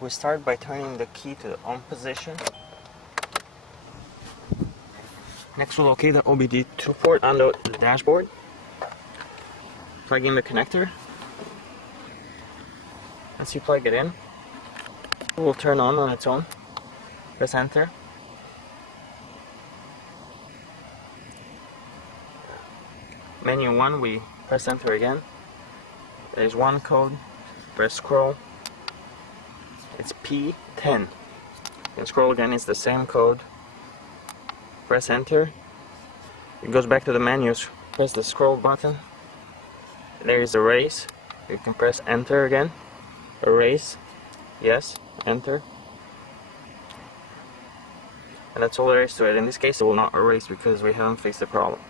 We start by turning the key to the on position. Next we'll locate the OBD2 port on the dashboard. Plug in the connector. Once you plug it in, it will turn on its own. Press enter. Menu 1, we press enter again. There's one code. Press scroll. It's P10. And scroll again, it's the same code. Press enter. It goes back to the menus. Press the scroll button. There is erase. You can press enter again. Erase. Yes. Enter. And that's all there is to it. In this case it will not erase because we haven't fixed the problem.